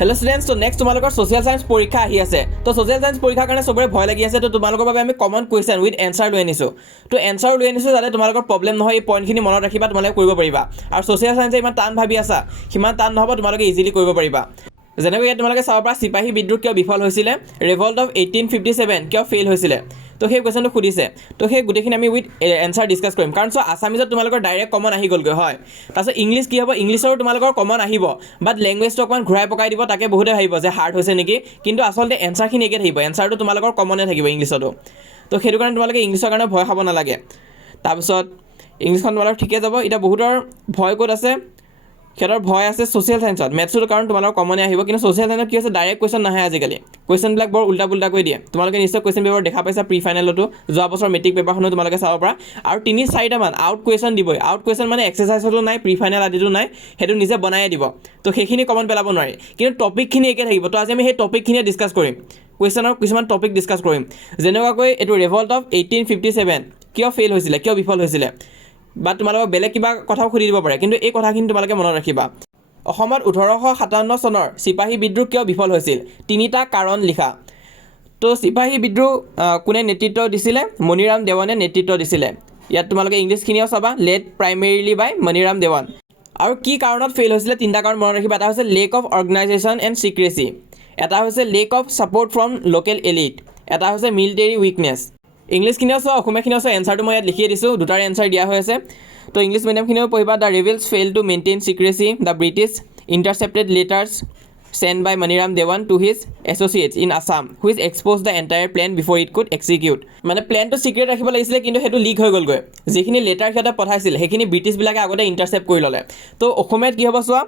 Hello students, तो next तुम्हारे social science परीक्षा आহি আছে। तो सोशल साइंस परीक्षार कारण सबरे भय लगी আছে। तो तुम्हारे বাবে আমি কমন কুৱেশ্যন উইথ এনসাৰ লৈ আনিছো। তো এনসাৰ লৈ আনিছো যাতে তোমালোকৰ প্ৰবলেম নহয়, এই পইণ্টখিনি মনত ৰাখিবা, তোমালোকে কৰিব পাৰিবা। আৰু সোশিয়েল সাইন্সে ইমান টান ভাবি আছা, সিমান টান নহব, তোমালোকে ইজিলি কৰিব পাৰিবা। যেনেকৈ ইয়াত তোমালোকে চাব পৰা সিপাহী বিদ্ৰোহ কিয় বিফল হৈছিলে, ৰিভল্ট অফ 1857 কিয় ফেইল হৈছিলে। তো সেই কুৱেশ্যনটো সুধিছে। তো সেই গোটেইখিনি আমি উইথ এনসাৰ ডিছকাছ কৰিম। কাৰণ চোৱা আছামিজত তোমালোকৰ ডাইৰেক্ট কমন আহি গ'লগৈ হয়। তাৰপিছত ইংলিছ কি হ'ব, ইংলিছৰো তোমালোকৰ কমন আহিব, বাট লেংগুৱেজটো অকণমান ঘূৰাই পকাই দিব, তাকে বহুতে ভাবিব যে হাৰ্ড হৈছে নেকি। কিন্তু আচলতে এনসাৰখিনি একে থাকিব, এনসাৰটো তোমালোকৰ কমনে থাকিব ইংলিছতো। তো সেইটো কাৰণে তোমালোকে ইংলিছৰ কাৰণে ভয় খাব নালাগে। তাৰপিছত ইংলিছখন তোমালোকৰ ঠিকে যাব। এতিয়া বহুতৰ ভয় ক'ত আছে, সিহঁতৰ ভয় আছে ছ'চিয়েল সাইন্সত। মেথছৰ কাৰণ তোমালোকৰ কমনে আহিব, কিন্তু ছ'চিয়েল সাইন্সত কি হৈছে ডাইৰেক্ট কুৱেশ্যন নাহে আজিকালি। কুৱেশ্যনবিলাক বৰ উল্টা পুল্টা কৰি দিয়ে। তোমালোকে নিশ্চয় কুৱেশ্যন পেপাৰ দেখা পাইছা প্ৰি ফাইনেলতো, যোৱা বছৰ মেট্ৰিক পেপাৰখনো তোমালোকে চাব পৰা। আৰু 3-4টামান আউট কুৱেশ্যন দিবই। আউট কুৱেশ্যন মানে এক্সাৰচাইজতো নাই, প্ৰি ফাইনেল আদিতো নাই, সেইটো নিজে বনায়ে দিব। তো সেইখিনি কমন পেলাব নোৱাৰি, কিন্তু টপিকখিনি একে থাকিব। তো আজি আমি সেই টপিকখিনিয়ে ডিছকাছ কৰিম, কুৱেশ্যনৰ কিছুমান টপিক ডিছকাছ কৰিম। যেনেকুৱাকৈ এইটো ৰিভল্ট অফ 1857 কিয় ফেইল হৈছিলে, কিয় বিফল হৈছিলে, বা তোমালোকক বেলেগ কিবা কথাও সুধি দিব পাৰে, কিন্তু এই কথাখিনি তোমালোকে মনত ৰাখিবা। অসমত 1857 চনৰ সিপাহী বিদ্ৰোহ কিয় বিফল হৈছিল, 3টা কাৰণ লিখা। তো সিপাহী বিদ্ৰোহ কোনে নেতৃত্ব দিছিলে, মণিৰাম দেৱানে নেতৃত্ব দিছিলে। ইয়াত তোমালোকে ইংলিছখিনিও চাবা, লেড প্ৰাইমেৰিলি বাই মণিৰাম দেৱান। আৰু কি কাৰণত ফেইল হৈছিলে, 3টা কাৰণ মনত ৰাখিবা। এটা হৈছে লেক অফ অৰ্গেনাইজেশ্যন এণ্ড চিক্ৰেচি, এটা হৈছে lake of support from local elite, এটা হৈছে মিলিটেৰী উইকনেছ। ইংলিছখিনিও চোৱা, অসমীয়াখিনিও চোৱা, এনচাৰটো মই ইয়াত লিখিয়ে দিছোঁ, দুটাৰে এনচাৰ দিয়া হৈ আছে। তো ইংলিছ মিডিয়ামখিনিও পঢ়িবা। The rebels fail to maintain secrecy, the British intercepted letters send by Maniram Dewan to his associates in Assam which expose the entire plan before it could execute. মানে প্লেনটো চিক্ৰেট ৰাখিব লাগিছিলে, কিন্তু সেইটো লিক হৈ গ'লগৈ। যিখিনি লেটাৰ সিহঁতে পঠাইছিল সেইখিনি ব্ৰিটিছবিলাকে আগতে ইণ্টাৰচেপ্ট কৰি ল'লে। তো অসমীয়াত কি হ'ব চোৱা,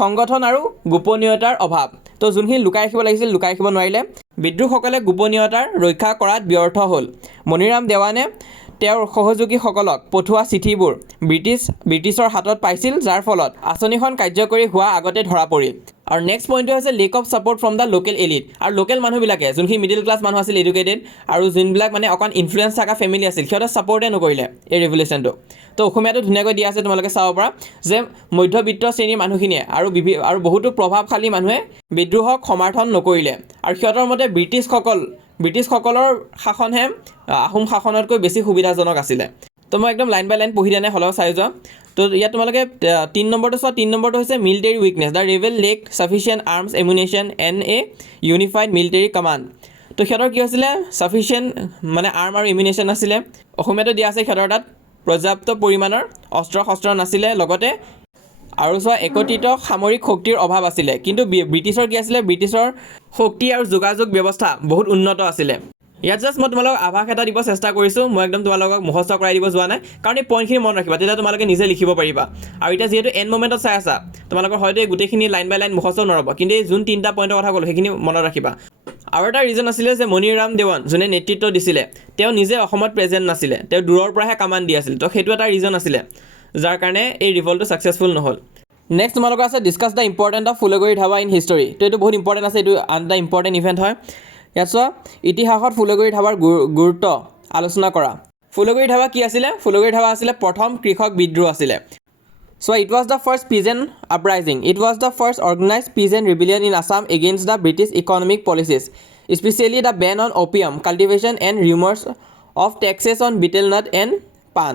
সংগঠন আৰু গোপনীয়তাৰ অভাৱ। তো যোনখিনি লুকাই ৰাখিব লাগিছিল লুকাই ৰাখিব নোৱাৰিলে। বিদ্ৰোহসকলে গোপনীয়তাৰ ৰক্ষা কৰাত ব্যৰ্থ হ'ল। মণিৰাম দেৱানে তেওঁৰ সহযোগীসকলক পঠোৱা চিঠিবোৰ ব্ৰিটিছৰ হাতত পাইছিল, যাৰ ফলত আঁচনিখন কাৰ্যকৰী হোৱা আগতে ধৰা পৰিল। আৰু নেক্সট পইণ্টটো হৈছে lake of support from the local elite. আৰু লোকেল মানুহবিলাকে, যোনখিনি মিডিল ক্লাছ মানুহ আছিল এডুকেটেড, আৰু যোনবিলাক মানে অকণ ইনফ্লুৱেঞ্চ থকা ফেমিলি আছিল, সিহঁতে ছাপৰ্টে নকৰিলে এই ৰিভলিউশ্যনটো। তো অসমীয়াটো ধুনীয়াকৈ দিয়া আছে, তোমালোকে চাব পৰা যে মধ্যবিত্ত শ্ৰেণীৰ মানুহখিনিয়ে আৰু বহুতো প্ৰভাৱশালী মানুহে বিদ্ৰোহক সমৰ্থন নকৰিলে। আৰু সিহঁতৰ মতে ব্ৰিটিছসকলৰ শাসনহে আহোম শাসনতকৈ বেছি সুবিধাজনক আছিলে। তো মই একদম লাইন বাই লাইন পঢ়ি দিয়া নাই, হ'লেও চাই যোৱা। তো ইয়াত তোমালোকে 3 নম্বৰটো চোৱা। 3 নম্বৰটো হৈছে military weakness. The rebel lack sufficient arms ammunition and a unified military command. তো সিহঁতৰ কি হৈছিলে, ছাফিচিয়েণ্ট মানে আৰ্ম আৰু এমুনেশ্যন নাছিলে। অসমীয়াটো দিয়া আছে, সিহঁতৰ তাত পৰ্যাপ্ত পৰিমাণৰ অস্ত্ৰ শস্ত্ৰ নাছিলে, লগতে আৰু চোৱা একত্ৰিত সামৰিক শক্তিৰ অভাৱ আছিলে। কিন্তু ব্ৰিটিছৰ কি আছিলে, ব্ৰিটিছৰ শক্তি আৰু যোগাযোগ ব্যৱস্থা বহুত উন্নত আছিলে। ইয়াত জাষ্ট মই তোমালোকক আভাস এটা দিব চেষ্টা কৰিছোঁ, মই একদম তোমালোকক মুখস্থ কৰাই দিব যোৱা নাই, কাৰণ এই পইণ্টখিনি মনত ৰাখিবা, তেতিয়া তোমালোকে নিজে লিখিব পাৰিবা। আৰু এতিয়া যিহেতু এণ্ড মমেণ্টত চাই আছা, তোমালোকৰ হয়তো এই গোটেইখিনি লাইন বাই লাইন মুখস্থ নৰ'ব, কিন্তু এই যোন 3টা পইণ্টৰ কথা ক'লোঁ সেইখিনি মনত ৰাখিবা। আৰু এটা ৰিজন আছিলে যে মণিৰাম দেৱান যোনে নেতৃত্ব দিছিলে, তেওঁ নিজে অসমত প্ৰেজেণ্ট নাছিলে, তেওঁ দূৰৰ পৰাহে কামাণ্ড দি আছিল। তো সেইটো এটা ৰিজন আছিলে, যাৰ কাৰণে এই ৰিভল্টটো ছাকচেছফুল নহ'ল। নেক্সট তোমালোকৰ আছে discuss the important of Phulaguri Dhawa in history. তো এইটো বহুত ইম্পৰ্টেণ্ট আছে, এইটো আন এটা ইম্পৰ্টেণ্ট ইভেণ্ট হয়। ইয়াত চোৱা, ইতিহাসত ফুলগুৰি ধাবাৰ গুৰুত্ব আলোচনা কৰা। ফুলগুৰি ধাবা কি আছিলে, ফুলগুৰি ধাবা আছিলে প্ৰথম কৃষক বিদ্ৰোহ আছিলে। So' it was the first peasant uprising, it was the first organised peasant rebellion in Assam against the British economic policies, specially the ban on opium cultivation and remorse of taxes on betel nut and পাণ।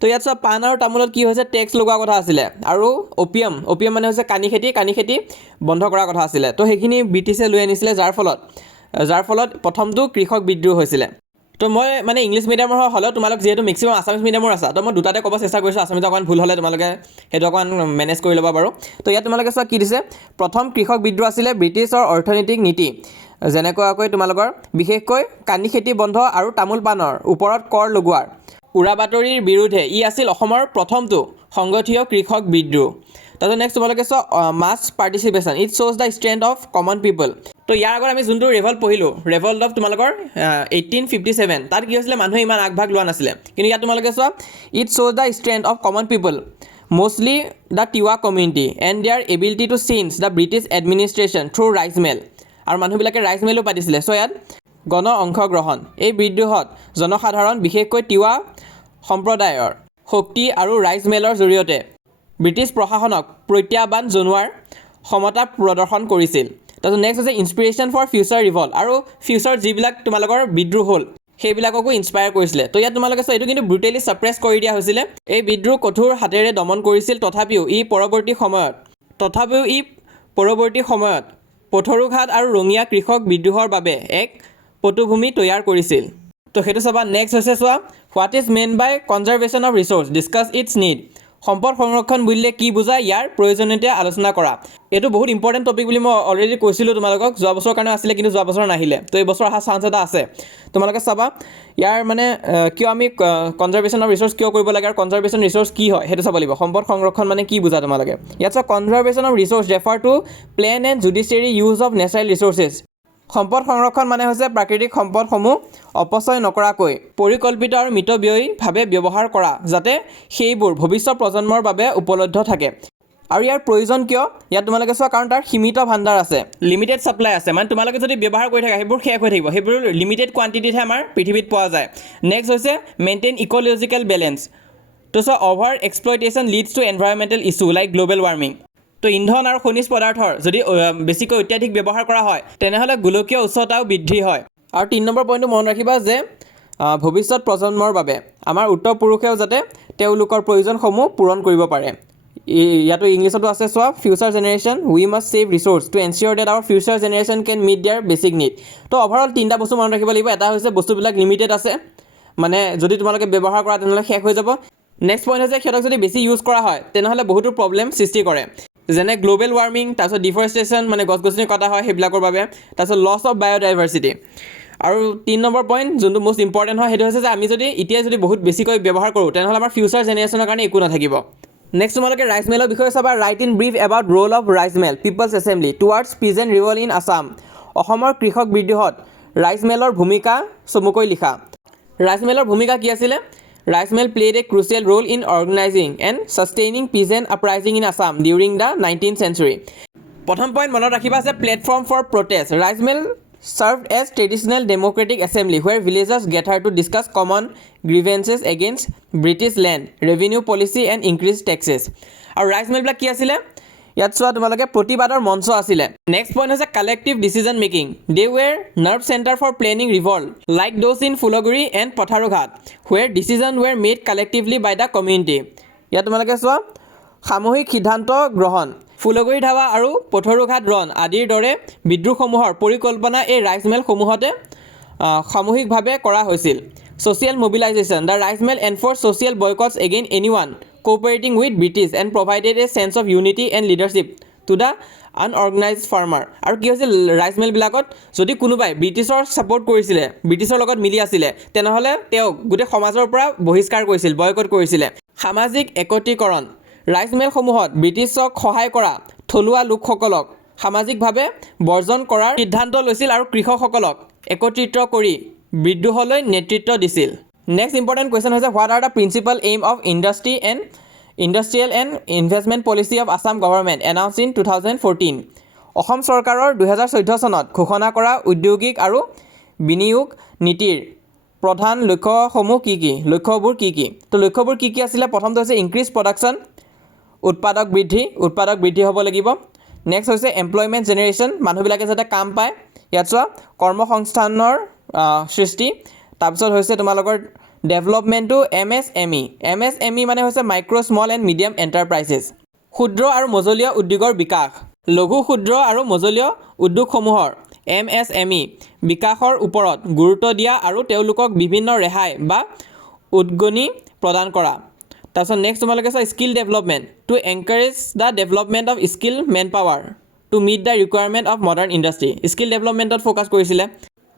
তো ইয়াত চোৱা, পাণ আৰু তামোলত কি হৈছে, tax লগোৱা কথা আছিলে। আৰু অপিয়াম মানে হৈছে কানি খেতি বন্ধ কৰাৰ কথা আছিলে। তো সেইখিনি ব্ৰিটিছে লৈ আনিছিলে, যাৰ ফলত প্ৰথমটো কৃষক বিদ্ৰোহ হৈছিলে। তো মই মানে ইংলিছ মিডিয়ামৰ হ'লেও তোমালোক যিহেতু মেক্সিমাম আছামিজ মিডিয়ামৰ আছা, তো মই দুটাতে ক'ব চেষ্টা কৰিছোঁ। আছামিজ অকণমান ভুল হ'লে তোমালোকে সেইটো অকণমান মেনেজ কৰি ল'ব বাৰু। তো ইয়াত তোমালোকে চোৱা কি দিছে, প্ৰথম কৃষক বিদ্ৰোহ আছিলে ব্ৰিটিছৰ অৰ্থনৈতিক নীতি, যেনেকুৱাকৈ তোমালোকৰ বিশেষকৈ কানি খেতি বন্ধ আৰু তামোল পাণৰ ওপৰত কৰ লগোৱাৰ উৰা বাতৰিৰ বিৰুদ্ধে ই আছিল অসমৰ প্ৰথমটো সংগঠিত কৃষক বিদ্ৰোহ। তাৰপিছত নেক্সট তোমালোকে চোৱা, মাছ পাৰ্টিচিপেশ্যন ইট শ্ব'জ the strength of common people. তো ইয়াৰ আগত আমি যোনটো ৰেভল্ট পঢ়িলোঁ, ৰেভল্ট অফ তোমালোকৰ 1857, তাত কি হৈছিলে, মানুহে ইমান আগভাগ লোৱা নাছিলে। কিন্তু ইয়াত তোমালোকে চোৱা, ইট শ্ব'জ the strength of common people mostly the Tiwa community and their ability to change the British administration through Raij Mel. আৰু মানুহবিলাকে ৰাইজ মেলো পাতিছিলে। চ' ইয়াত গণ অংশগ্ৰহণ, এই বিদ্ৰোহত জনসাধাৰণ বিশেষকৈ টিৱা সম্প্ৰদায়ৰ শক্তি আৰু ৰাইজ মেলৰ জৰিয়তে ব্ৰিটিছ প্ৰশাসনক প্ৰত্যাহ্বান জনোৱাৰ সমতা প্ৰদৰ্শন কৰিছিল। তাৰপিছত নেক্সট হৈছে ইনস্পিৰেশ্যন ফৰ ফিউচাৰ ৰিভল্ট, আৰু ফিউচাৰ যিবিলাক তোমালোকৰ বিদ্ৰোহ হ'ল সেইবিলাককো ইনস্পায়াৰ কৰিছিলে। তো ইয়াত তোমালোকে এইটো কিন্তু ব্ৰুটেলি ছাপ্ৰেছ কৰি দিয়া হৈছিলে। এই বিদ্ৰোহ কঠোৰ হাতেৰে দমন কৰিছিল, তথাপিও ই পৰৱৰ্তী সময়ত পথৰুঘাট আৰু ৰঙিয়া কৃষক বিদ্ৰোহৰ বাবে এক পটভূমি তৈয়াৰ কৰিছিল। তো সেইটো চাবা। নেক্সট হৈছে চোৱা, what is meant by conservation of resource, discuss its need. সম্পদ সংৰক্ষণ বুলিলে কি বুজায়, ইয়াৰ প্ৰয়োজনীয়তা আলোচনা কৰা। এইটো বহুত ইম্পৰ্টেণ্ট টপিক বুলি মই অলৰেডি কৈছিলোঁ তোমালোকক, যোৱা বছৰৰ কাৰণে আছিলে কিন্তু যোৱা বছৰ নাহিলে, তো এই বছৰ অহা চান্স এটা আছে। তোমালোকে চাবা ইয়াৰ মানে কিয় আমি কনজাৰ্ভেশ্যন অফ ৰিচোৰ্চ কিয় কৰিব লাগে আৰু কনজাৰ্ভেশ্যন ৰিচোৰ্চ কি হয় সেইটো চাব লাগিব। সম্পদ সংৰক্ষণ মানে কি বুজা তোমালোকে। ইয়াত চোৱা, conservation of resource refer to planned and judiciary use of natural resources. সম্পদ সংৰক্ষণ মানে হৈছে প্ৰাকৃতিক সম্পদসমূহ অপচয় নকৰাকৈ পৰিকল্পিত আৰু মিতব্যয়ীভাৱে ব্যৱহাৰ কৰা, যাতে সেইবোৰ ভৱিষ্যত প্ৰজন্মৰ বাবে উপলব্ধ থাকে। আৰু ইয়াৰ প্ৰয়োজন কিয়, ইয়াত তোমালোকে চোৱা, কাৰণ তাৰ সীমিত ভাণ্ডাৰ আছে, লিমিটেড ছাপ্লাই আছে। মানে তোমালোকে যদি ব্যৱহাৰ কৰি থাকা সেইবোৰ শেষ হৈ থাকিব, সেইবোৰ লিমিটেড কোৱান্টিটিতহে আমাৰ পৃথিৱীত পোৱা যায়। নেক্সট হৈছে মেইনটেইন ইক'লজিকেল বেলেঞ্চ। তো চোৱা, over exploitation leads to environmental issue like global warming. তো ইন্ধন আৰু খনিজ পদাৰ্থৰ যদি বেছিকৈ অত্যাধিক ব্যৱহাৰ কৰা হয় তেনেহ'লে গোলকীয় উষ্ণতাও বৃদ্ধি হয়। আৰু 3 নম্বৰ পইণ্টটো মনত ৰাখিবা যে ভৱিষ্যত প্ৰজন্মৰ বাবে আমাৰ উত্তৰ পুৰুষেও যাতে তেওঁলোকৰ প্ৰয়োজনসমূহ পূৰণ কৰিব পাৰে। ইয়াতো ইংলিছতো আছে চোৱা, future generation we must save resource to ensure that our future generation can meet their basic need. তো অভাৰঅল 3টা বস্তু মনত ৰাখিব লাগিব। এটা হৈছে বস্তুবিলাক লিমিটেড আছে, মানে যদি তোমালোকে ব্যৱহাৰ কৰা তেনেহ'লে শেষ হৈ যাব। নেক্সট পইণ্ট হৈছে সিহঁতক যদি বেছি ইউজ কৰা হয় তেনেহ'লে বহুতো প্ৰব্লেম সৃষ্টি কৰে, যেনে গ্ল'বেল ৱাৰ্মিং, তাৰপিছত ডিফৰেষ্টেশ্যন মানে গছ গছনি কটা হয় সেইবিলাকৰ বাবে, তাৰপিছত লছ অফ বায়'ডাইভাৰ্চিটি। আৰু 3 নম্বৰ পইণ্ট যোনটো মষ্ট ইম্পৰ্টেণ্ট হয় সেইটো হৈছে যে আমি যদি এতিয়াই যদি বহুত বেছিকৈ ব্যৱহাৰ কৰোঁ তেনেহ'লে আমাৰ ফিউচাৰ জেনেৰেশ্যনৰ কাৰণে একো নাথাকিব। নেক্সট তোমালোকে ৰাইচ মিলৰ বিষয়ে চাবা। Write in brief about role of Raij Mel people's assembly towards peasant revolt in Assam. অসমৰ কৃষক বিদ্ৰোহত ৰাইচ মিলৰ ভূমিকা চমুকৈ লিখা। ৰাইচ মিলৰ ভূমিকা কি আছিলে? Raij Mel played a crucial role in organising and sustaining peasant uprising in Assam during the 19th century। প্ৰথম পইণ্ট মনত ৰাখিবা যে platform for protest. Raij Mel served as traditional democratic assembly where villagers gathered to discuss common grievances against British land, revenue policy and increased taxes. আৰু ৰাইচ মিলবিলাক কি আছিলে? ইয়াত চোৱা তোমালোকে প্ৰতিবাদৰ মঞ্চ আছিলে। নেক্সট পইণ্ট হৈছে collective decision making. They were nerve centre for planning revolt like those in Phulaguri and Patharughat were decision were made collectively by the community. ইয়াত তোমালোকে চোৱা, সামূহিক সিদ্ধান্ত গ্ৰহণ। ফুলগুৰি ধাবা আৰু পথৰুঘাট ৰণ আদিৰ দৰে বিদ্ৰোহসমূহৰ পৰিকল্পনা এই ৰাইচ মিলসমূহতে সামূহিকভাৱে কৰা হৈছিল। Social mobilisation. The Raij Mel enforce social boycotts again এনিৱান cooperating with British and provided a sense of unity and leadership to the unorganised farmer. আৰু কি হৈছিল ৰাইচ মিলবিলাকত, যদি কোনোবাই ব্ৰিটিছৰ ছাপৰ্ট কৰিছিলে, ব্ৰিটিছৰ লগত মিলি আছিলে, তেনেহ'লে তেওঁক গোটেই সমাজৰ পৰা বহিষ্কাৰ কৰিছিল, বয়কট কৰিছিলে। সামাজিক একত্ৰীকৰণ। ৰাইচ মিলসমূহত ব্ৰিটিছক সহায় কৰা থলুৱা লোকসকলক সামাজিকভাৱে বৰ্জন কৰাৰ সিদ্ধান্ত লৈছিল আৰু কৃষকসকলক একত্ৰিত কৰি বিদ্ৰোহলৈ নেতৃত্ব দিছিল। নেক্সট ইম্পৰ্টেণ্ট কুৱেশ্যন হৈছে what are the principal aim of industrial and investment policy of Assam government announce in 2014। Assam চৰকাৰৰ 2014 চনত ঘোষণা কৰা উদ্যোগিক আৰু বিনিয়োগ নীতিৰ প্ৰধান লক্ষ্যসমূহ কি কি? লক্ষ্যবোৰ কি কি? তো লক্ষ্যবোৰ কি কি আছিলে? প্ৰথমটো হৈছে ইনক্ৰিজ প্ৰডাকশ্যন, উৎপাদক বৃদ্ধি হ'ব লাগিব। নেক্সট হৈছে এমপ্লয়মেণ্ট জেনেৰেশ্যন, মানুহবিলাকে যাতে কাম পায়। ইয়াত চোৱা, কৰ্মসংস্থানৰ সৃষ্টি। তাৰপিছত হৈছে তোমালোকৰ ডেভেলপমেণ্টটো MSME মানে হৈছে micro' small and medium enterprises. ক্ষুদ্ৰ আৰু মজলীয়া উদ্যোগৰ বিকাশ। লঘু ক্ষুদ্ৰ আৰু মজলীয়া উদ্যোগসমূহৰ MSME বিকাশৰ ওপৰত গুৰুত্ব দিয়া আৰু তেওঁলোকক বিভিন্ন ৰেহাই বা উদগনি প্ৰদান কৰা। তাৰপিছত নেক্সট তোমালোকে চোৱা skill development to encourage the development of skill man power to meet the requirement of modern industry. Skill ডেভেলপমেণ্টত ফ'কাছ কৰিছিলে।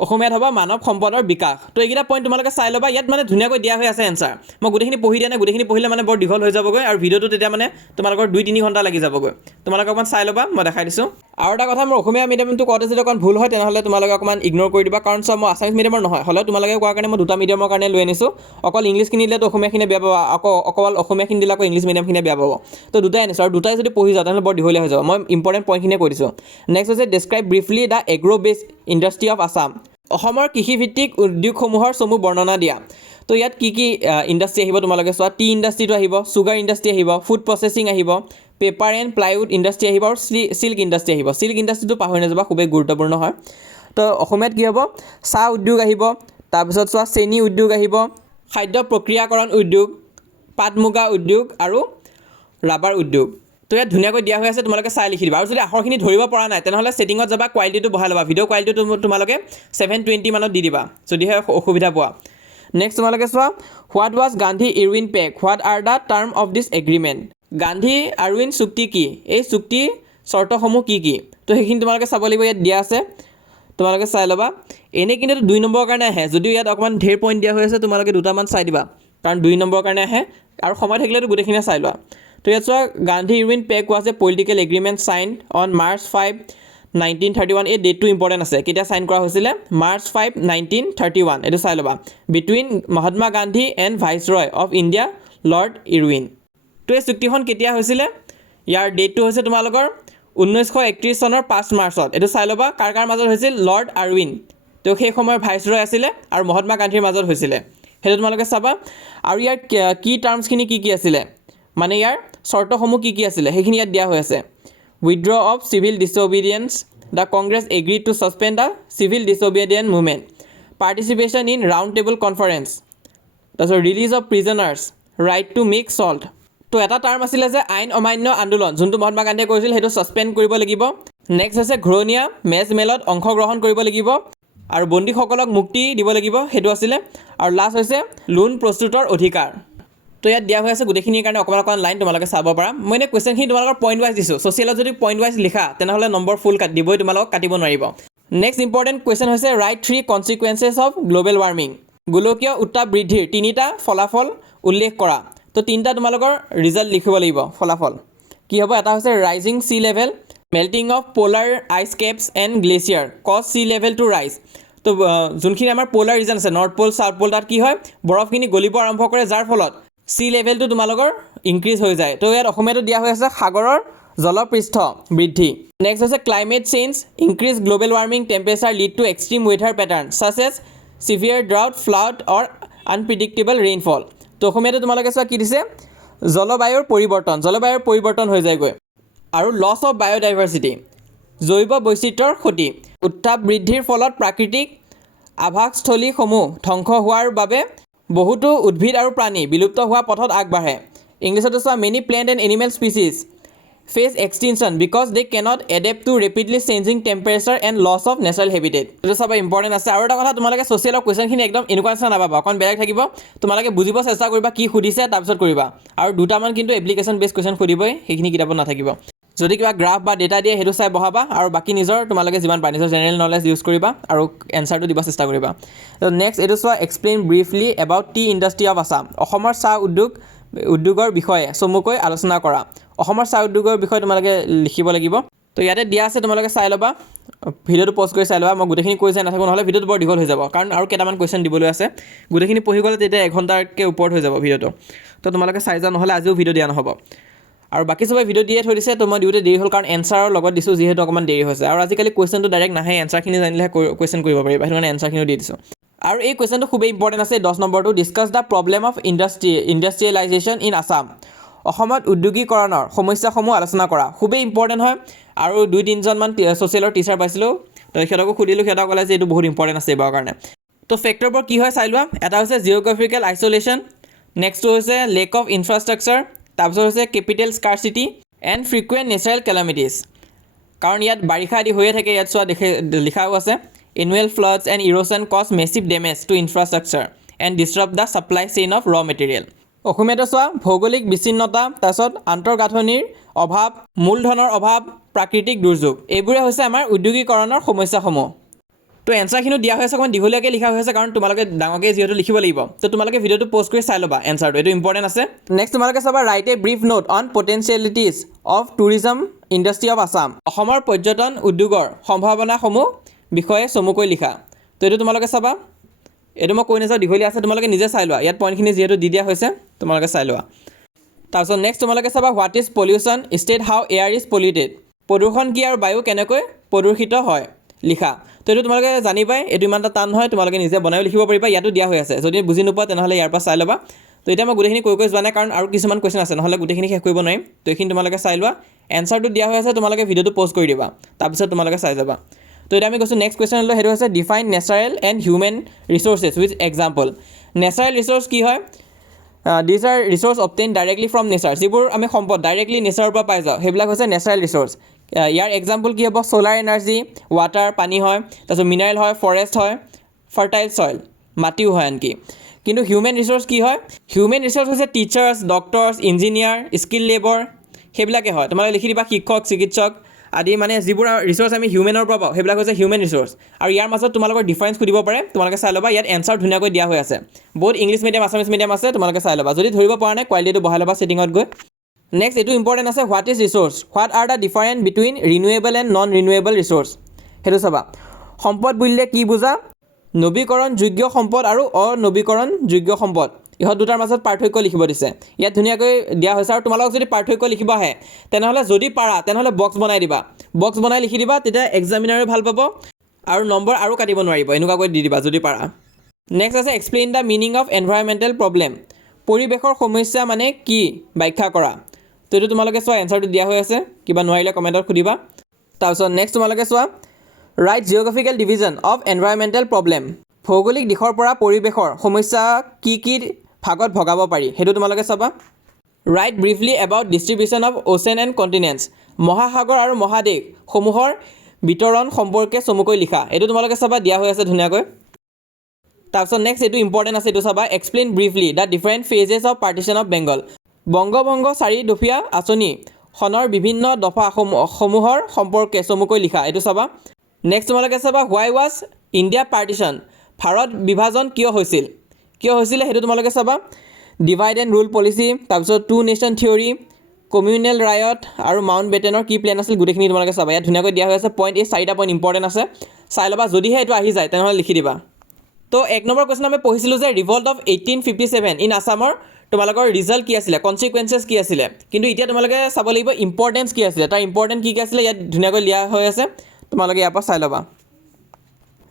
অসমীয়াত হ'ব মানৱ সম্পদৰ বিকাশ। তো এইকেইটা পইণ্ট তোমালোকে চাই ল'বা, ইয়াত মানে ধুনীয়াকৈ দিয়া হৈ আছে এনচাৰ। মই গোটেইখিনি পঢ়ি দিয়া নাই, গোটেইখিনি পঢ়িলে মানে বৰ দীঘল হৈ যাবগৈ আৰু ভিডিঅ'টো তেতিয়া মানে তোমালোকৰ 2-3 ঘণ্টা লাগি যাবগৈ। তোমালোকে অকণমান চাই ল'বা, মই দেখাই দিছোঁ। আৰু এটা কথা, মোৰ অসমীয়া মিডিয়ামটো কওঁতে যদি অকণ ভুল হয় তেনেহ'লে তোমালোকে অকণমান ইগন'ৰ কৰি দিবা, কাৰণ চোৱা মই আছামিজ মিডিয়ামৰ নহয়, হ'লেও তোমালোকে কোৱাৰ কাৰণে মই 2টা মিডিয়ামৰ কাৰণে লৈ আনিছোঁ। অকল ইংলিছখিনি দিলেতো অসমীয়াখিনি বেয়া পাব, অকল অসমীয়াখিনি দিলে আকৌ ইংলিছ মিডিয়ামখিনিয়ে বেয়া পাব। তো 2টাই আনিছোঁ, আৰু 2টাই যদি পঢ়ি যাওঁ তেনেহ'লে বৰ দীঘলীয়া হৈ যাব। মই ইম্পৰ্টেণ্ট পইণ্টখিনিয়ে কৈ দিছোঁ। নেক্সট হৈছে describe briefly the agro' based industry of Assam. অসমৰ কৃষিভিত্তিক উদ্যোগসমূহৰ চমু বৰ্ণনা দিয়া। তো ইয়াত কি কি ইণ্ডাষ্ট্ৰি আহিব তোমালোকে চোৱা, টি ইণ্ডাষ্ট্ৰিটো আহিব, চুগাৰ ইণ্ডাষ্ট্ৰি আহিব, ফুড প্ৰচেছিং আহিব, পেপাৰ এণ্ড প্লাইউড ইণ্ডাষ্ট্ৰি আহিব আৰু চিল্ক ইণ্ডাষ্ট্ৰি আহিব। চিল্ক ইণ্ডাষ্ট্ৰিটো পাহৰি নাযাবা, খুবেই গুৰুত্বপূৰ্ণ হয়। তো অসমীয়াত কি হ'ব, চাহ উদ্যোগ আহিব, তাৰপিছত চোৱা চেনি উদ্যোগ আহিব, খাদ্য প্ৰক্ৰিয়াকৰণ উদ্যোগ, পাট মুগা উদ্যোগ আৰু ৰাবাৰ উদ্যোগ। তো ইয়াত ধুনীয়াকৈ দিয়া হৈ আছে, তোমালোকে চাই লিখি দিবা। আৰু যদি আখৰখিনি ধৰিব পৰা নাই তেনেহ'লে ছেটিঙত যাবা, কোৱালিটিটো বঢ়াই ল'বা, ভিডিঅ' কোৱালিটিটো তোমালোকে 720 মানত দি দিবা যদিহে অসুবিধা পোৱা। নেক্সট তোমালোকে চোৱা, what was Gandhi Irwin pack, what are the term of this agreement. Gandhi Irwin চুক্তি কি, এই চুক্তিৰ চৰ্তসমূহ কি কি, তো সেইখিনি তোমালোকে চাব লাগিব, ইয়াত দিয়া আছে, তোমালোকে চাই ল'বা। এনেই কিন্তু 2 নম্বৰৰ কাৰণে আহে, যদিও ইয়াত অকণমান ঢেৰ পইণ্ট দিয়া হৈ আছে, তোমালোকে দুটামান চাই দিবা, কাৰণ 2 নম্বৰৰ কাৰণে আহে, আৰু সময় থাকিলেতো গোটেইখিনিয়ে চাই লোৱা। তো ইয়াত চোৱা, Gandhi Irwin pack was a political agreement sign on March 5, 1931। এই ডেটটো ইম্পৰ্টেণ্ট আছে, কেতিয়া চাইন কৰা হৈছিলে, March 5, 1931, এইটো চাই ল'বা, between Mahatma Gandhi and viceroy of India lord Irwin. তো এই চুক্তিখন কেতিয়া হৈছিলে, ইয়াৰ ডেটটো হৈছে তোমালোকৰ 1931 চনৰ 5 মাৰ্চত। এইটো চাই ল'বা, কাৰ কাৰ মাজত হৈছিল, লৰ্ড আৰউইন, তো সেই সময়ৰ ভাইচৰয় আছিলে, আৰু মহাত্মা গান্ধীৰ মাজত হৈছিলে, সেইটো তোমালোকে চাবা। আৰু ইয়াৰ কি টাৰ্মছখিনি কি আছিলে, মানে ইয়াৰ চৰ্তসমূহ কি আছিলে, সেইখিনি ইয়াত দিয়া হৈ আছে। Withdraw of civil disobedience, the Congress agreed to suspend the civil disobedient movement, participation in round table conference, তাৰপিছত release of prisoners, right to make salt. তো এটা টাৰ্ম আছিলে যে আইন অমান্য আন্দোলন, যোনটো মহাত্মা গান্ধীয়ে কৰিছিল, সেইটো ছাছপেণ্ড কৰিব লাগিব। নেক্সট হৈছে ঘূৰণীয়া মেজ মেলত অংশগ্ৰহণ কৰিব লাগিব, আৰু বন্দীসকলক মুক্তি দিব লাগিব, সেইটো আছিলে। আৰু লাষ্ট হৈছে লোন প্ৰস্তুতৰ অধিকাৰ। তো ইয়াত দিয়া হৈ আছে গোটেইখিনিৰ কাৰণে অকণমান লাইন তোমালোকে চাব পাৰা। মই এনে কুৱেশ্যনখিনি তোমালোকৰ পইণ্ট ৱাইজ দিছোঁ, ছ'চিয়েলত যদি পইণ্ট ৱাইজ লিখা তেনেহ'লে নম্বৰ ফুল দিবই, তোমালোকক কাটিব নোৱাৰিব। নেক্সট ইম্পৰ্টেণ্ট কুৱেশ্যন হৈছে ৰাইট 3 কনচিকুৱেঞ্চেছ অফ গ্ল'বেল ৱাৰ্মিং, গোলকীয় উত্তাপ বৃদ্ধিৰ 3টা ফলাফল উল্লেখ কৰা। তো 3টা তোমালোকৰ ৰিজাল্ট লিখিব লাগিব, ফলাফল কি হ'ব। এটা হৈছে rising sea level, melting of polar ice caps and glacier cause sea level to rise. তো যোনখিনি আমাৰ প'লাৰ ৰিজন আছে, নৰ্থ প'ল ছাউথ প'ল, তাত কি হয়, বৰফখিনি গলিব আৰম্ভ কৰে, যাৰ ফলত চি লেভেলটো তোমালোকৰ ইনক্ৰিজ হৈ যায়। তো ইয়াত অসমীয়াটো দিয়া হৈ আছে সাগৰৰ জলপৃষ্ঠ বৃদ্ধি। নেক্সট হৈছে climate change, increase global warming temperature lead to extreme weather pattern such as severe drought, flood or unpredictable rainfall. তো অসমীয়াটো তোমালোকে চোৱা কি দিছে, জলবায়ুৰ পৰিৱৰ্তন হৈ যায়গৈ। আৰু লছ অফ বায়'ডাইভাৰ্চিটি, জৈৱ বৈচিত্ৰ্যৰ ক্ষতি, উত্তাপ বৃদ্ধিৰ ফলত প্ৰাকৃতিক আৱাসস্থলীসমূহ ধ্বংস হোৱাৰ বাবে বহুতো উদ্ভিদ আৰু প্ৰাণী বিলুপ্ত হোৱা পথত আগবাঢ়ে। ইংলিছতো চোৱা, many plant and animal species face extinction because they cannot adapt to rapidly changing temperature and loss of natural habitat. এইটো চাবা ইম্পৰ্টেণ্ট আছে। আৰু এটা কথা, তোমালোকে ছ'চিয়েলৰ কুৱেশ্যনখিনি একদম এনেকুৱা নিচিনা নাপাবা, অকণ বেলেগ থাকিব, তোমালোকে বুজিব চেষ্টা কৰিবা কি সুধিছে, তাৰপিছত কৰিবা। আৰু দুটামান কিন্তু এপ্লিকেশ্যন বেছ কুৱেশ্যন সুধিবই, সেইখিনি কিতাপত নাথাকিব। যদি কিবা গ্ৰাফ বা ডেটা দিয়ে সেইটো চাই বহাবা, আৰু বাকী নিজৰ তোমালোকে যিমান পাৰা নিজৰ জেনেৰেল নলেজ ইউজ কৰিবা আৰু এনচাৰটো দিব চেষ্টা কৰিবা। নেক্সট এইটো চোৱা, explain briefly about T industry of Assam, অসমৰ চাহ উদ্যোগৰ বিষয়ে চমুকৈ আলোচনা কৰা। অসমৰ চাহ উদ্যোগৰ বিষয়ে তোমালোকে লিখিব লাগিব। তো ইয়াতে দিয়া আছে, তোমালোকে চাই ল'বা, ভিডিঅ'টো পজ কৰি চাই ল'বা। মই গোটেইখিনি কৈ চাই নাথাকোঁ, নহ'লে ভিডিঅ'টো বৰ দীঘল হৈ যাব, কাৰণ আৰু কেইটামান কুৱেশ্যন দিবলৈ আছে। গোটেইখিনি পঢ়ি গ'লে তেতিয়া 1 ঘণ্টাতকৈ ওপৰত হৈ যাব ভিডিঅ'টো। তো তোমালোকে চাই যোৱা, নহ'লে আজিও ভিডিঅ' দিয়া নহ'ব। আৰু বাকী চবে ভিডিঅ' দিয়ে থৈ দিছে, তো মই দিওঁতে দেৰি হ'ল, কাৰণ এনচাৰৰ লগত দিছোঁ, যিহেতু অকণমান দেৰি হৈছে। আৰু আজিকালি কুৱেশ্যনটো ডাইৰেক্ট নাহে, এনচাৰখিনি জানিলেহে কুৱেশ্যন কৰিব পাৰিবা, সেইটো কাৰণে এনচাৰখিনিও দি দিছোঁ। আৰু এই কুৱেশ্যনটো খুবেই ইম্পৰ্টেণ্ট আছে, 10 নম্বৰটো, discuss the problem of industrialisation in Assam, অসমত উদ্যোগীকৰণৰ সমস্যাসমূহ আলোচনা কৰা। খুবেই ইম্পৰ্টেণ্ট হয়। আৰু 2-3জনমান ছ'চিয়েলৰ টিচাৰ পাইছিলোঁ, তো সিহঁতকো সুধিলোঁ, সিহঁতক ক'লে যে এইটো বহুত ইম্পৰ্টেণ্ট আছে এইবাৰৰ কাৰণে। তো ফেক্টৰবোৰ কি হয় চাই লোৱা। এটা হৈছে জিঅ'গ্ৰাফিকেল আইচলেশ্যন, নেক্সটটো হৈছে লেক অফ ইনফ্ৰাষ্ট্ৰাকচাৰ, তাৰপিছত হৈছে capital scarcity and frequent natural কেলামিটিজ, কাৰণ ইয়াত বাৰিষা আদি হৈয়ে থাকে। ইয়াত চোৱা লিখাও আছে, annual floods and erosion cause massive damage to infrastructure and disrupt the supply chain of raw material. অসমীয়াটো চোৱা, ভৌগোলিক বিচ্ছিন্নতা, তাৰপিছত আন্তঃগাঁথনিৰ অভাৱ, মূলধনৰ অভাৱ, প্ৰাকৃতিক দুৰ্যোগ, এইবোৰে হৈছে আমাৰ উদ্যোগীকৰণৰ সমস্যাসমূহ। তো এনচাৰখিনিও দিয়া হৈ আছে, অকণমান দীঘলীয়াকৈ লিখা হৈ আছে, কাৰণ তোমালোকে ডাঙৰকৈ যিহেতু লিখিব লাগিব। তো তোমালোকে ভিডিঅ'টো প'জ কৰি চাই ল'বা এনচাৰটো, এইটো ইম্পৰ্টেণ্ট আছে। নেক্সট তোমালোকে চাবা, write a brief note on potentialities of tourism industry of Assam, অসমৰ পৰ্যটন উদ্যোগৰ সম্ভাৱনাসমূহ বিষয়ে চমুকৈ লিখা। তো এইটো তোমালোকে চাবা, এইটো মই কৈ নাযাওঁ, দীঘলীয়া আছে, তোমালোকে নিজে চাই লোৱা। ইয়াত পইণ্টখিনি যিহেতু দি দিয়া হৈছে, তোমালোকে চাই লোৱা। তাৰপিছত নেক্সট তোমালোকে চাবা, what is pollution, state how air is polluted, প্ৰদূষণ কি আৰু বায়ু কেনেকৈ প্ৰদূষিত হয়, লিখা। তো এইটো তোমালোকে জানিবাই, এইটো ইমান এটা টান নহয়, তোমালোকে নিজে বনায়ো লিখিব পাৰিবা, ইয়াতো দিয়া হৈ আছে। যদি বুজি নোপোৱা তেনেহ'লে ইয়াৰ পৰা চাই ল'বা। তো এতিয়া মই গোটেইখিনি কৈ যোৱা নাই কাৰণ আৰু কিছুমান কুৱেশ্যন আছে, নহ'লে গোটেইখিনি শেষ কৰিব নোৱাৰিম। তো এইখিনি তোমালোকে চাই লোৱা, এনচাৰটো দিয়া হৈ আছে, তোমালোকে ভিডিঅ'টো প'জ কৰি দিবা, তাৰপিছত তোমালোকে চাই যাবা। তো এতিয়া আমি কৈছোঁ নেক্সট কুৱেশ্যনলৈ, সেইটো হৈছে define natural and human resources with example. Natural resource কি হয়? These are resource obtain directly from nature, যিবোৰ আমি সম্পদ ডাইৰেক্টলি নেচাৰৰ পৰা পাই যাওঁ, সেইবিলাক হৈছে নেচাৰেল ৰিচোৰ্চ। ইয়াৰ এক্সাম্পল কি হ'ব? ছ'লাৰ এনাৰ্জি, ৱাটাৰ পানী হয়, তাৰপিছত মিনাৰেল হয়, ফৰেষ্ট হয়, ফাৰ্টাইল ছইল মাটিও হয় আনকি। কিন্তু হিউমেন ৰিচোৰ্চ কি হয়? হিউমেন ৰিচোৰ্চ হৈছে teachers, doctors, engineer, skill labour, সেইবিলাকে হয়। তোমালোকে লিখি দিবা শিক্ষক, চিকিৎসক আদি, মানে যিবোৰ ৰিচোৰ্চ আমি হিউমেনৰ পৰা পাওঁ সেইবিলাক হৈছে হিউমেন ৰিচোৰ্চ। আৰু ইয়াৰ মাজত তোমালোকৰ ডিফাৰেঞ্চ সুধিব পাৰে, তোমালোকে চাই ল'বা। ইয়াত এনচাৰ ধুনীয়াকৈ দিয়া হৈ আছে, বহুত ইংলিছ মিডিয়াম, আছামিছ মিডিয়াম আছে, তোমালোকে চাই ল'বা। যদি ধৰিব পৰা নাই কোৱালিটিটো বঢ়াই ল'বা ছেটিঙত গৈ। নেক্সট এইটো ইম্পৰ্টেণ্ট আছে, what is resource? What are the difference between renewable and non renewable resource? সেইটো চাবা। সম্পদ বুলিলে কি বুজা? নৱীকৰণযোগ্য সম্পদ আৰু অনৱীকৰণযোগ্য সম্পদ, ইহঁত দুটাৰ মাজত পাৰ্থক্য লিখিব দিছে। ইয়াত ধুনীয়াকৈ দিয়া হৈছে। আৰু তোমালোকক যদি পাৰ্থক্য লিখিব আহে তেনেহ'লে যদি পাৰা তেনেহ'লে বক্স বনাই দিবা, বক্স বনাই লিখি দিবা, তেতিয়া এক্সামিনাৰে ভাল পাব আৰু নম্বৰ আৰু কাটিব নোৱাৰিব, এনেকুৱাকৈ দি দিবা যদি পাৰা। নেক্সট আছে explain the meaning of environmental problem. পৰিৱেশৰ সমস্যা মানে কি ব্যাখ্যা কৰা। তো এইটো তোমালোকে চোৱা, এনচাৰটো দিয়া হৈ আছে, কিবা নোৱাৰিলে কমেণ্টত সুধিবা। তাৰপিছত নেক্সট তোমালোকে চোৱা, right geographical division of environmental problem. ভৌগোলিক দিশৰ পৰা পৰিৱেশৰ সমস্যা কি কি ভাগত ভগাব পাৰি, সেইটো তোমালোকে চাবা। Write briefly about distribution of ocean and continents. মহাসাগৰ আৰু মহাদেশসমূহৰ বিতৰণ সম্পৰ্কে চমুকৈ লিখা, এইটো তোমালোকে চাবা, দিয়া হৈ আছে ধুনীয়াকৈ। তাৰপিছত নেক্সট এইটো ইম্পৰ্টেণ্ট আছে, এইটো চাবা। Explain briefly the different phases of partition of Bengal. বংগভংগ 4 দফীয়া আঁচনিখনৰ বিভিন্ন দফাসমূহৰ সম্পৰ্কে চমুকৈ লিখা, এইটো চাবা। নেক্সট তোমালোকে চাবা, হোৱাই ৱাজ ইণ্ডিয়া পাৰ্টিশ্যন। ভাৰত বিভাজন কিয় হৈছিলে সেইটো তোমালোকে চাবা। ডিভাইড এণ্ড ৰুল পলিচি, তাৰপিছত 2 নেশ্যন থিয়ৰী, কমিউনেল ৰায়ট আৰু মাউণ্ট বেটেনৰ কি প্লেন আছিল, গোটেইখিনি তোমালোকে চাবা। ইয়াত ধুনীয়াকৈ দিয়া হৈ আছে পইণ্ট, এই 4টা পইণ্ট ইম্পৰ্টেণ্ট আছে, চাই ল'বা। যদিহে এইটো আহি যায় তেনেহ'লে লিখি দিবা। তো 1 নম্বৰ কুৱেশ্যন আমি পঢ়িছিলোঁ যে ৰিভল্ট অফ 1857 ইন আছামৰ তোমালোকৰ ৰিজাল্ট কি আছিলে, কনচিকুৱেঞ্চেছ কি আছিলে। কিন্তু এতিয়া তোমালোকে চাব লাগিব ইম্পৰ্টেঞ্চ কি আছিলে, তাৰ ইম্পৰ্টেণ্ট কি আছিলে ইয়াত ধুনীয়াকৈ দিয়া হৈ আছে, তোমালোকে ইয়াৰ পৰা চাই ল'বা।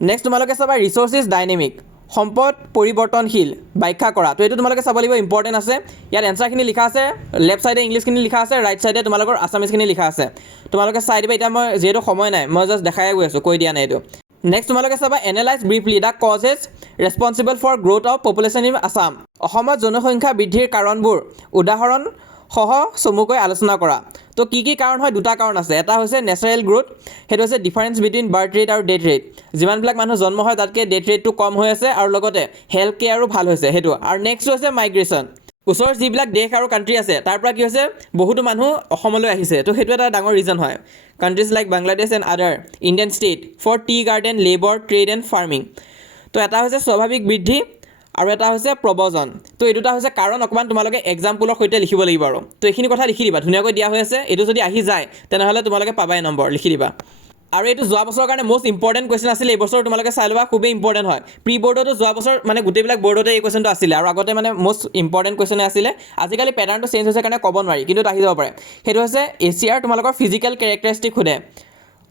নেক্সট তোমালোকে চাবা ৰিচোৰ্চ ইজ ডাইনেমিক। সম্পদ পৰিৱৰ্তনশীল, ব্যাখ্যা কৰা। তো এইটো তোমালোকে চাব লাগিব, ইম্পৰ্টেণ্ট আছে। ইয়াত এনচাৰখিনি লিখা আছে, লেফ্ট ছাইডে ইংলিছখিনি লিখা আছে, ৰাইট ছাইডে তোমালোকৰ আছামিজখিনি লিখা আছে, তোমালোকে চাই দিবা। এতিয়া মই যিহেতু সময় নাই, মই জাষ্ট দেখাই গৈ আছোঁ, কৈ দিয়া নাই এইটো। নেক্সট তোমালোকে চাবা analyse briefly the causes responsible for growth of population in Assam. অসমত জনসংখ্যা বৃদ্ধিৰ কাৰণবোৰ উদাহৰণসহ চমুকৈ আলোচনা কৰা। তো কি কি কাৰণ হয়? 2টা কাৰণ আছে। এটা হৈছে নেচাৰেল গ্ৰ'থ, সেইটো হৈছে ডিফাৰেঞ্চ বিটুইন বাৰ্থ ৰেট আৰু ডেথ ৰেট। যিমানবিলাক মানুহ জন্ম হয় তাতকৈ ডেথ ৰেটটো কম হৈ আছে, আৰু লগতে হেল্থ কেয়াৰো ভাল হৈছে সেইটো। আৰু নেক্সট হৈছে মাইগ্ৰেশ্যন। ওচৰৰ যিবিলাক দেশ আৰু কাণ্ট্ৰি আছে তাৰ পৰা কি হৈছে, বহুতো মানুহ অসমলৈ আহিছে, তো সেইটো এটা ডাঙৰ ৰিজন হয়। Countries like Bangladesh and other Indian state for tea garden, labour, trade and farming. তো এটা হৈছে স্বাভাৱিক বৃদ্ধি আৰু এটা হৈছে প্ৰব্ৰজন। তো এই দুটা হৈছে কাৰণ, অকণমান তোমালোকে এক্সাম্পলৰ সৈতে লিখিব লাগিব আৰু। তো এইখিনি কথা লিখি দিবা, ধুনীয়াকৈ দিয়া হৈ আছে। এইটো যদি আহি যায় তেনেহ'লে তোমালোকে পাবাই নম্বৰ, লিখি দিবা। আৰু এইটো যোৱা বছৰৰ কাৰণে মষ্ট ইম্পৰ্টেণ্ট কুৱেশ্যন আছিলে, এইবছৰ তোমালোকে চাই ল'বা, খুবেই ইম্পৰ্টেণ্ট হয়। প্ৰি বৰ্ডতো যোৱা বছৰ মানে গোটেইবিলাক বৰ্ডতে এই কুৱেশ্যনটো আছিলে, আৰু আগতে মানে মষ্ট ইম্পৰ্টেণ্ট কুৱেশ্যনে আছিলে। আজিকালি পেটাৰ্ণটো চেঞ্জ হৈছে কাৰণে ক'ব নোৱাৰি, কিন্তু আহি যাব পাৰে। সেইটো হৈছে এছিয়াৰ তোমালোকৰ ফিজিকেল কেৰেক্টাৰিষ্টিক সোধে।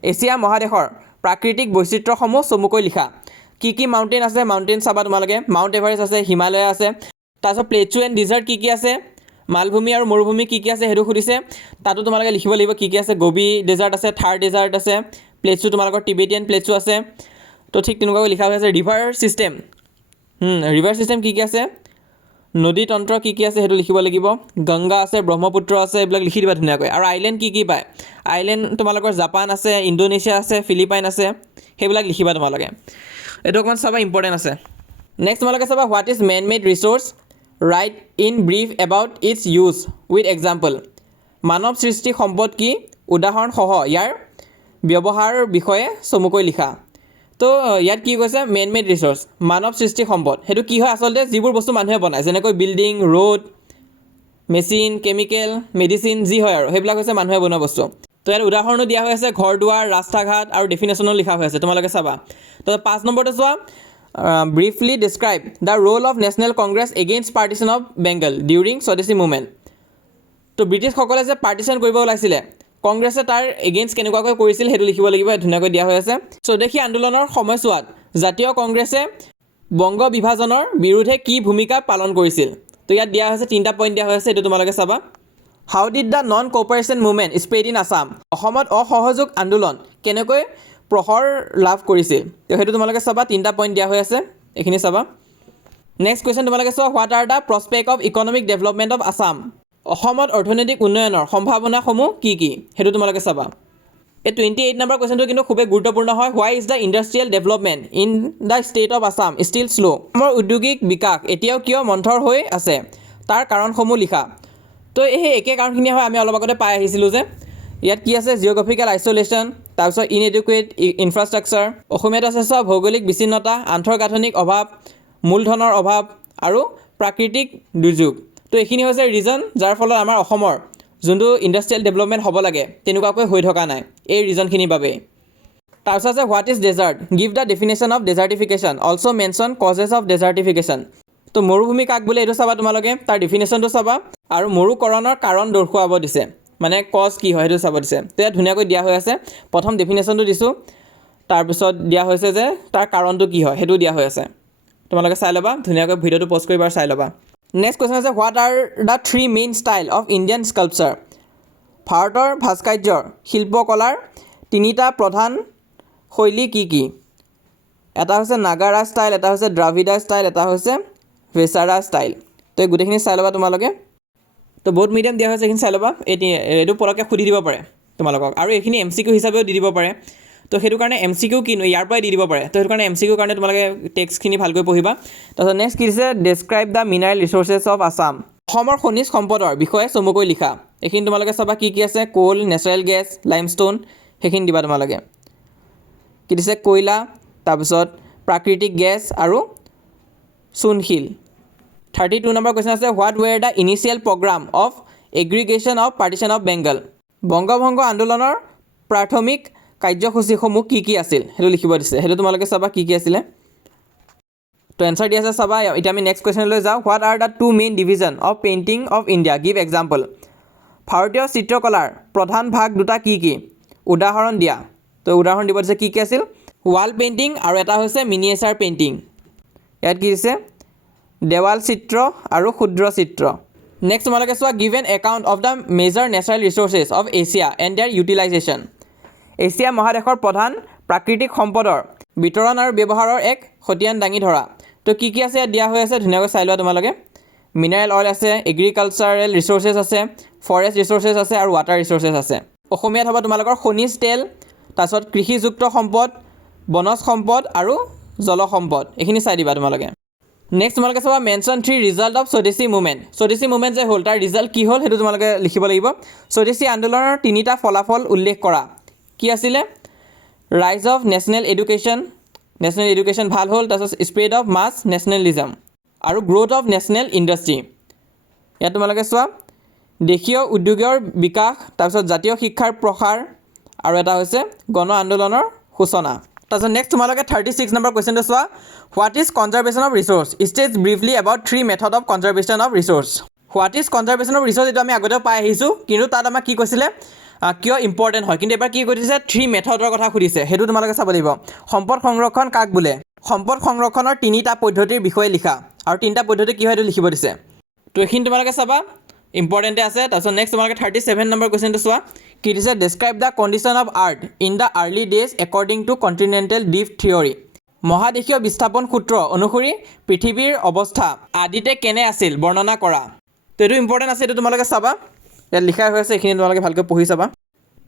এছিয়া মহাদেশৰ প্ৰাকৃতিক বৈচিত্ৰ্যসমূহ চমুকৈ লিখা। কি কি মাউণ্টেইন আছে, মাউণ্টেইন চাবা তোমালোকে। মাউণ্ট এভাৰেষ্ট আছে, হিমালয় আছে। তাৰপিছত প্লেটু এণ্ড ডিজাৰ্ট কি কি আছে, মালভূমি আৰু মৰুভূমি কি কি আছে সেইটো সুধিছে। তাতো তোমালোকে লিখিব লাগিব কি কি আছে। গোবি ডেজাৰ্ট আছে, থাৰ ডেজাৰ্ট আছে, প্লেটছু তোমালোকৰ টিবেটিয়ান প্লেটছু আছে। তো ঠিক তেনেকুৱাকৈ লিখা হৈ আছে। ৰিভাৰ ছিষ্টেম কি কি আছে, নদী তন্ত্ৰ কি কি আছে সেইটো লিখিব লাগিব। গংগা আছে, ব্ৰহ্মপুত্ৰ আছে, এইবিলাক লিখি দিবা ধুনীয়াকৈ। আৰু আইলেণ্ড কি কি পায়, আইলেণ্ড তোমালোকৰ জাপান আছে, ইণ্ডোনেছিয়া আছে, ফিলিপাইন আছে, সেইবিলাক লিখিবা তোমালোকে। এইটো অকণমান চাবা, ইম্পৰ্টেণ্ট আছে। নেক্সট তোমালোকে চাবা what is man made resource, write in brief about its use with example. মানৱ সৃষ্টি সম্পদ কি, উদাহৰণসহ ইয়াৰ ব্যৱহাৰৰ বিষয়ে চমুকৈ লিখা। তো ইয়াত কি কৈছে, মেন মেড ৰিচোৰ্চ, মানৱ সৃষ্টি সম্পদ। সেইটো কি হয় আচলতে, যিবোৰ বস্তু মানুহে বনায়, যেনেকৈ building, road, machine, chemical, medicine, যি হয় আৰু সেইবিলাক হৈছে মানুহে বনোৱা বস্তু। তো ইয়াত উদাহৰণো দিয়া হৈ আছে, ঘৰ দুৱাৰ, ৰাস্তা ঘাট, আৰু ডেফিনেশ্যনো লিখা হৈ আছে, তোমালোকে চাবা। তো 5 নম্বৰটো চোৱা, briefly describe the roll of national Congress against partition of Bengal during স্বদেশী মুভমেণ্ট। তো ব্ৰিটিছসকলে যে পাৰ্টিশ্যন কৰিব ওলাইছিলে, কংগ্ৰেছে তাৰ এগেইনষ্ট কেনেকুৱাকৈ কৰিছিল সেইটো লিখিব লাগিব, ধুনীয়াকৈ দিয়া হৈ আছে। স্বদেশী আন্দোলনৰ সময়ছোৱাত জাতীয় কংগ্ৰেছে বংগ বিভাজনৰ বিৰুদ্ধে কি ভূমিকা পালন কৰিছিল। তো ইয়াত দিয়া হৈছে 3টা পইণ্ট দিয়া হৈছে, এইটো তোমালোকে চাবা। How did the non cooperation movement spread in Assam? অসমত অসহযোগ আন্দোলন কেনেকৈ প্ৰসাৰ লাভ কৰিছিল? তো সেইটো তোমালোকে চাবা, 3টা পইণ্ট দিয়া হৈ আছে, এইখিনি চাবা। নেক্সট কুৱেশ্যন তোমালোকে চোৱা, what are the prospect of economic development of Assam? অসমত অৰ্থনৈতিক উন্নয়নৰ সম্ভাৱনাসমূহ কি কি? সেইটো তোমালোকে চাবা। এই 28 নম্বৰ কুৱেশ্যনটো কিন্তু খুবেই গুৰুত্বপূৰ্ণ হয়। Why is the industrial development in the state of Assam still slow'? অসমৰ উদ্যোগিক বিকাশ এতিয়াও কিয় মন্থৰ হৈ আছে? তাৰ কাৰণসমূহ লিখা। তো সেই একে কাৰণখিনি হয়, আমি অলপ আগতে পাই আহিছিলোঁ যে ইয়াত কি আছে, জিঅ'গ্ৰাফিকেল আইচলেশ্যন, তাৰপিছত ইনএডুকুৱেট ইনফ্ৰাষ্ট্ৰাকচাৰ, অসমীয়াত আছে চোৱা ভৌগোলিক বিচ্ছিন্নতা, আন্তঃগাঁথনিক অভাৱ, মূলধনৰ অভাৱ আৰু প্ৰাকৃতিক দুৰ্যোগ। তো এইখিনি হৈছে ৰিজন যাৰ ফলত আমাৰ অসমৰ যোনটো ইণ্ডাষ্ট্ৰিয়েল ডেভেলপমেণ্ট হ'ব লাগে তেনেকুৱাকৈ হৈ থকা নাই, এই ৰিজনখিনিৰ বাবেই। তাৰপিছত আছে what is desert? Give the definition of desertification, also' mention causes of desertification. তো মৰুভূমি কাক বোলে এইটো চাবা তোমালোকে, তাৰ ডেফিনেশ্যনটো চাবা আৰু মৰুকৰণৰ কাৰণ দৰ্শাব দিছে, মানে কজ কি হয় সেইটো চাব দিছে। তো ইয়াত ধুনীয়াকৈ দিয়া হৈ আছে, প্ৰথম ডেফিনেশ্যনটো দিছোঁ, তাৰপিছত দিয়া হৈছে যে তাৰ কাৰণটো কি হয় সেইটো দিয়া হৈ আছে, তোমালোকে চাই ল'বা, ধুনীয়াকৈ ভিডিঅ'টো প'ষ্ট কৰি চাই ল'বা। নেক্সট কুৱেশ্যন আছে, what are the 3 main style of Indian sculpture? ভাৰতৰ ভাস্কৰ্যৰ শিল্পকলাৰ 3টা প্ৰধান শৈলী কি কি? এটা হৈছে নাগাৰা ষ্টাইল, এটা হৈছে দ্ৰাভিডা ষ্টাইল, এটা হৈছে ভেছাৰা ষ্টাইল। তো এই গোটেইখিনি চাই ল'বা তোমালোকে। তো বহুত মিডিয়াম দিয়া হৈছে, এইখিনি চাই ল'বা। এইটো পটককৈ সুধি দিব পাৰে তোমালোকক, আৰু এইখিনি MCQ হিচাপেও দি দিব পাৰে। তো সেইটো কাৰণে MCQ কিনো ইয়াৰ পৰাই দি দিব পাৰে। তো সেইটো কাৰণে MCQ কাৰণে তোমালোকে টেক্সটখিনি ভালকৈ পঢ়িবা। তাৰপিছত নেক্সট কি দিছে, describe the mineral resources of Assam? অসমৰ খনিজ সম্পদৰ বিষয়ে চমুকৈ লিখা। এইখিনি তোমালোকে চাবা কি কি আছে, কোল, নেচাৰেল গেছ, লাইমষ্টোন, সেইখিনি দিবা তোমালোকে। কি দিছে, কয়লা, তাৰপিছত প্ৰাকৃতিক গেছ আৰু চূণশিল। 32 নম্বৰ কুৱেশ্যন আছে, what were the initial programme of aggregation of partition of Bengal? বংগভংগ আন্দোলনৰ প্ৰাথমিক কাৰ্যসূচীসমূহ কি কি আছিল সেইটো লিখিব দিছে, সেইটো তোমালোকে চাবা কি কি আছিলে। তো এনচাৰ দিয়া আছে চাবা। এতিয়া আমি নেক্সট কুৱেশ্যনলৈ যাওঁ। What are the 2 main division of painting of India? Give example. ভাৰতীয় চিত্ৰকলাৰ প্ৰধান ভাগ দুটা কি কি? উদাহৰণ দিয়া। তো উদাহৰণ দিব দিছে, কি কি আছিল, ৱাল পেইণ্টিং আৰু এটা হৈছে মিনিয়েচাৰ পেইণ্টিং। ইয়াত কি দিছে, দেৱাল চিত্ৰ আৰু ক্ষুদ্ৰ চিত্ৰ। নেক্সট তোমালোকে চোৱা, give an account of the major natural resources of Asia and their utilisation? Asia মহাদেশৰ প্ৰধান প্ৰাকৃতিক সম্পদৰ বিতৰণ আৰু ব্যৱহাৰৰ এক খতিয়ান দাঙি ধৰা। তো কি কি আছে ইয়াত দিয়া হৈ আছে, ধুনীয়াকৈ চাই লোৱা তোমালোকে। মিনাৰেল অইল আছে, এগ্ৰিকালচাৰেল ৰিচ'ৰ্চেছ আছে, ফৰেষ্ট ৰিচ'ৰ্চেছ আছে আৰু ৱাটাৰ ৰিচ'ৰ্চেছ আছে। অসমীয়াত হ'ব তোমালোকৰ খনিজ তেল, তাৰপিছত কৃষিযুক্ত সম্পদ, বনজ সম্পদ আৰু জলসম্পদ, এইখিনি চাই দিবা তোমালোকে। নেক্সট তোমালোকে চাবা, মেনশ্যন 3 ৰিজাল্ট অফ স্বদেশী মুভমেণ্ট? স্বদেশী মুভমেণ্ট যে হ'ল তাৰ ৰিজাল্ট কি হ'ল সেইটো তোমালোকে লিখিব লাগিব। স্বদেশী আন্দোলনৰ 3টা ফলাফল উল্লেখ কৰা। কি আছিলে, ৰাইজ অফ নেশ্যনেল এডুকেশ্যন ভাল হ'ল, তাৰপিছত স্প্ৰেড অফ মাছ নেশ্যনেলিজম আৰু গ্ৰ'থ অফ নেশ্যনেল ইণ্ডাষ্ট্ৰি। ইয়াত তোমালোকে চোৱা, দেশীয় উদ্যোগৰ বিকাশ, তাৰপিছত জাতীয় শিক্ষাৰ প্ৰসাৰ আৰু এটা হৈছে গণ আন্দোলনৰ সূচনা। তাৰপিছত নেক্সট তোমালোকে 36 নম্বৰ কুৱেশ্যনটো চোৱা, what is conservation of resource? States briefly about 3 method of conservation of resource? What is conservation of resource এইটো আমি আগতেও পাই আহিছোঁ, কিন্তু তাত আমাক কি কৈছিলে, কিয় ইম্পৰ্টেণ্ট হয়, কিন্তু এবাৰ কি কৰিছে, 3 মেথডৰ কথা সুধিছে, সেইটো তোমালোকে চাব লাগিব। সম্পদ সংৰক্ষণ কাক বোলে? সম্পদ সংৰক্ষণৰ 3টা পদ্ধতিৰ বিষয়ে লিখা, আৰু 3টা পদ্ধতি কি হয় সেইটো লিখিব দিছে। তো এইখিনি তোমালোকে চাবা, ইম্পৰ্টেণ্টে আছে। তাৰপিছত নেক্সট তোমালোকে 37 নম্বৰ কুৱেশ্যনটো চোৱা, কি দিছে, describe the condition of art in the early days according to continental drift theory? মহাদেশীয় বিস্থাপন সূত্ৰ অনুসৰি পৃথিৱীৰ অৱস্থা আদিতে কেনে আছিল বৰ্ণনা কৰা। তো এইটো ইম্পৰ্টেণ্ট আছে, এইটো তোমালোকে চাবা, ইয়াত লিখা হৈ আছে, এইখিনি তোমালোকে ভালকৈ পঢ়ি চাবা।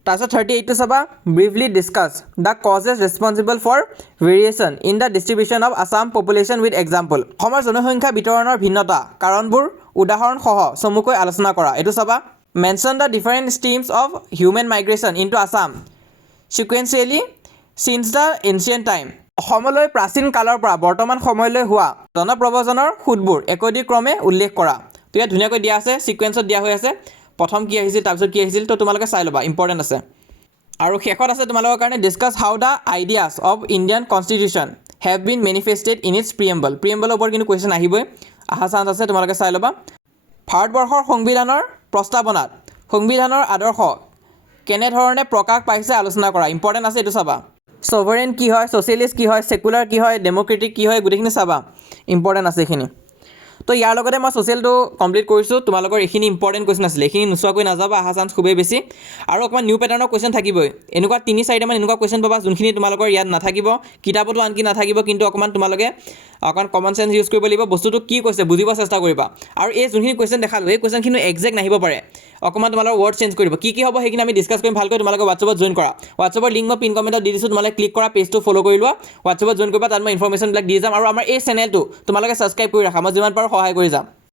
তাৰপিছত 38টো চাবা, briefly discuss the causes responsible for variation in the distribution of Assam population with example? অসমৰ জনসংখ্যা বিতৰণৰ ভিন্নতা কাৰণবোৰ উদাহৰণসহ চমুকৈ আলোচনা কৰা, এইটো চাবা। Mention the different streams of human migration into Assam sequentially since the ancient time? অসমলৈ প্ৰাচীন কালৰ পৰা বৰ্তমান সময়লৈ হোৱা জনপ্ৰব্ৰজনৰ সূত্ৰবোৰ একোদিক্ৰমে উল্লেখ কৰা। তো ইয়াত ধুনীয়াকৈ দিয়া আছে, ছিকুৱেঞ্চত দিয়া হৈ আছে, প্ৰথম কি আহিছিল তাৰপিছত কি আহিছিল, তো তোমালোকে চাই ল'বা, ইম্পৰ্টেণ্ট আছে। আৰু শেষত আছে তোমালোকৰ কাৰণে, discuss how the ideas of Indian constitution have been manifested in its preamble? প্ৰিএম্বলৰ ওপৰত কিন্তু কুৱেশ্যন আহিবই, অহা চান্স আছে, তোমালোকে চাই ল'বা। ভাৰতবৰ্ষৰ সংবিধানৰ প্ৰস্তাৱনাত সংবিধানৰ আদৰ্শ কেনেধৰণে প্ৰকাশ পাইছে আলোচনা কৰা, ইম্পৰ্টেণ্ট আছে, এইটো চাবা। ছভাৰেইন কি হয়, ছ'চিয়েলিষ্ট কি হয়, ছেকুলাৰ কি হয়, ডেম'ক্ৰেটিক কি হয়, গোটেইখিনি চাবা, ইম্পৰ্টেণ্ট আছে এইখিনি। তো ইয়াৰ লগতে মই ছ'চিয়েলটো কমপ্লিট কৰিছোঁ তোমালোকৰ এইখিনি ইম্পৰ্টেণ্ট কুৱেশ্যন আছিলে এইখিনি নোচোৱাকৈ নাযাবা অহা চান্স খুবেই বেছি আৰু অকণমান নিউ পেটাৰ্ণৰ কুৱেশ্যন থাকিবই এনেকুৱা 3-4টামান এনেকুৱা কুৱেশ্যন পাবা যোনখিনি তোমালোকৰ ইয়াত নাথাকিব কিতাপতো আনকি নাথাকিব কিন্তু অকণমান তোমালোকে অকণমান কমন চেঞ্চ ইউজ কৰিব লাগিব বস্তুটো কি কৈছে বুজিব চেষ্টা কৰিবা আৰু এই যোনখিনি কুৱেশ্যন দেখালোঁ এই কুৱেশ্যনখিনি একজেক্ট নাহিব পাৰে অকণমান তোমালোকৰ ৱৰ্ড চেঞ্জ কৰিব কি হ'ব সেইখিনি আমি ডিছকাছ কৰিম ভালকৈ তোমালোকে হোৱাটছএপত জইন কৰা হোৱাটছএপৰ লিংক মই পিন কমেণ্টত দি দিছোঁ তোমালোকে ক্লিক কৰা পেজটো ফ'ল' কৰি লোৱা হোৱাটছএপত জইন কৰিবা তাত মই ইনফৰ্মেশ্যনবিলাক দি যাম আৰু আমাৰ এই চেনেলটো তোমালোকে ছাবস্ক্ৰাইব কৰি ৰাখা মই যিমান পাৰোঁ সহায় কৰি যাম